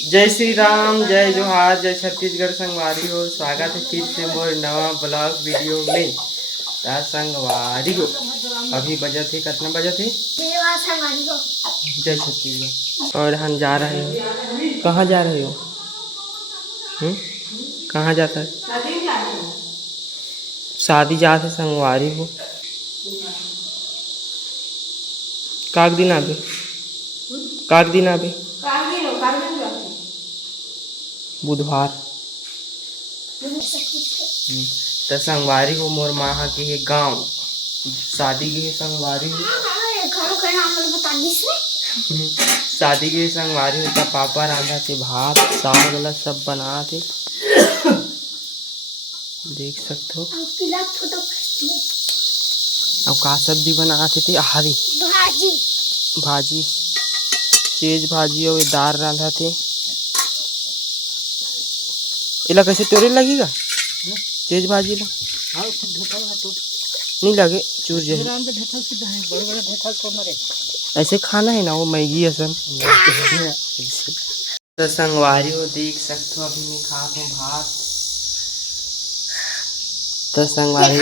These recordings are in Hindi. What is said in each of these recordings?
जय श्री राम, जय जोहार, जय छत्तीसगढ़ संगवारी हो। स्वागत है फिर से मोर नवा ब्लॉग वीडियो में। संगवारी हो अभी बजे थे कितना बजे थे जय छत्तीसगढ़। और हम जा रहे हो। कहाँ जा रहे हो? कहाँ जाता है? शादी जाते संगवारी हो। काक दिन आबे बुधवार। तो संगवारी हो मोर माँ के है गाँव शादी के संगवारी हो। शादी के संगवारी हो। पापा रांधा थे भात साग वाला सब बना थे देख सकते हो। अब का सब्जी बनाते थे? हरी भाजी तेज भाजी और दाल रांधा थे। इला कैसे तोरे लगेगा तेज भाजी ला? नहीं लगे चूर जाए। ऐसे खाना है ना वो मैगी असन। तो संगवारी हो देख सकते हो अभी मैं खाता हूँ भात। तो संगवारी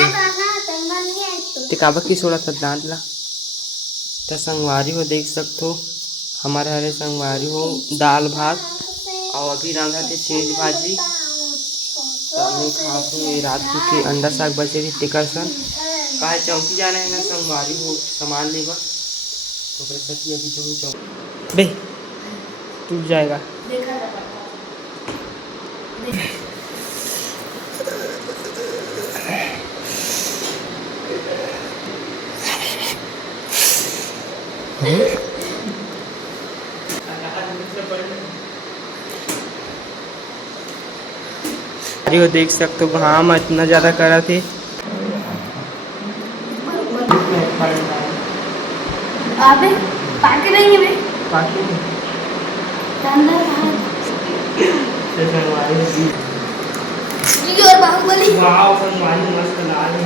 टिकाबा की सोड़ा था दांत ला। तो संगवारी हो देख सकते हो हमारे हरे संगवारी हो दाल भात और अभी रांधा थे तेज भाजी। तो मैं खाते हैं रात के अंडा साग बचे थी टिकर सन कहा चौकी जाना है ना संगवारी हो सामान लेगा तो अभी जो चौक बे टूट जाएगा। अरे वो देख सकते हो घाम इतना ज़्यादा करा थे। अबे पार्टी नहीं है बे पार्टी और बाहुबली वाओ संगवारी मस्त लाल है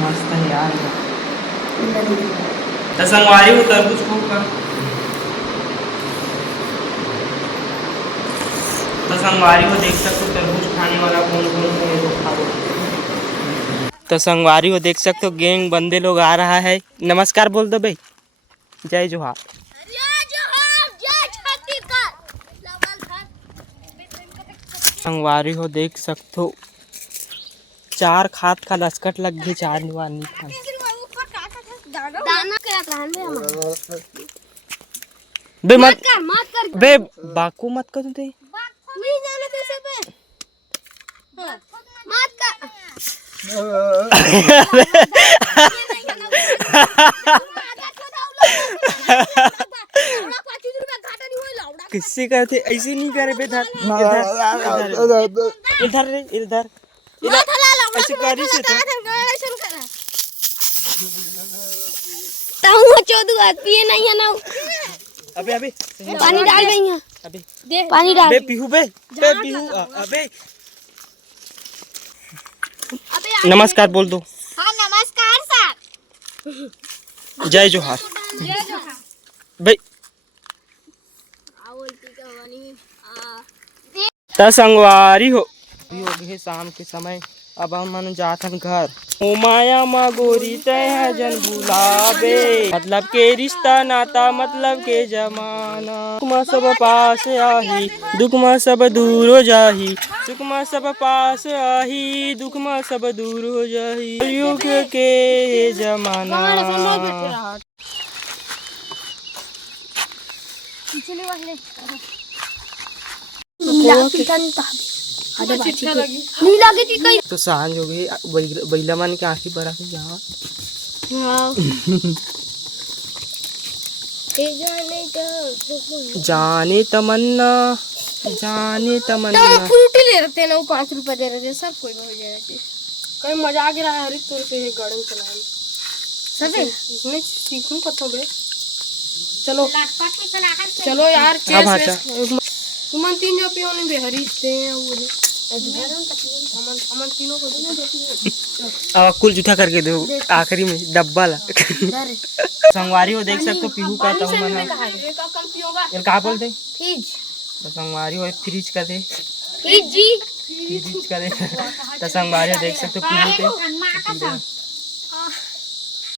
मस्त है यार। तो संगवारी हो तरबूज खूब का। तो संगवारी हो देख सकते हो तरबूज खाने वाला कौन कौन है तो खा लो। तो संगवारी हो देख सकते हो गैंग बंदे लोग आ रहा है। नमस्कार बोल दो भाई। जय जोहार। संगवारी हो देख सकते हो चार खाद का लस्कट लग गई चार निवानी खान बे मत बे बाकू मत कर दे किससे करते ऐसे नहीं करे बे इधर इधर इधर ऐसे करी से तो चोदू पिए नहीं है ना। अबे अबे पानी डाल गई है अबे पानी डाल बे पीहू अबे नमस्कार बोल दो। हाँ नमस्कार सर। जय जोहार भाई। त संगवारी हो गए शाम के समय अब हम मन जाथन घर। ओ माया मा गोरी तय जन बुलावे मतलब के रिश्ता नाता मतलब के जमाना दुख में सब पास आही दुख में सब दूर हो जाही सुख में सब पास आही दुख में सब दूर हो जाही युग के जमाना। तो सांझ हो गई बैला मन के आँखी बरा के यहाँ जाने तमन्ना फ्रूटी ले रहे ना वो 5 रुपए दे रहे थे सब कोई हो जाएगा कहीं मजा आ गया हरी तोड़ के गार्डन चलाने सब इसमें सीखूं कथो बे। चलो यार तुम 3 जो पियो ने बेहरी थे वो है अमन तीनों को अब कुल जूठा करके दो आखिरी में डब्बा ला संगवारी हो देख सकते हो पीहू कहता हूँ मैं एक कम पियोगा ये कहाँ बोलते फ्रिज तो संगवारी हो फ्रिज कर दे फ्रिज जी फ्रिज कर दे तो संगवारी हो देख सकते हो पीहू के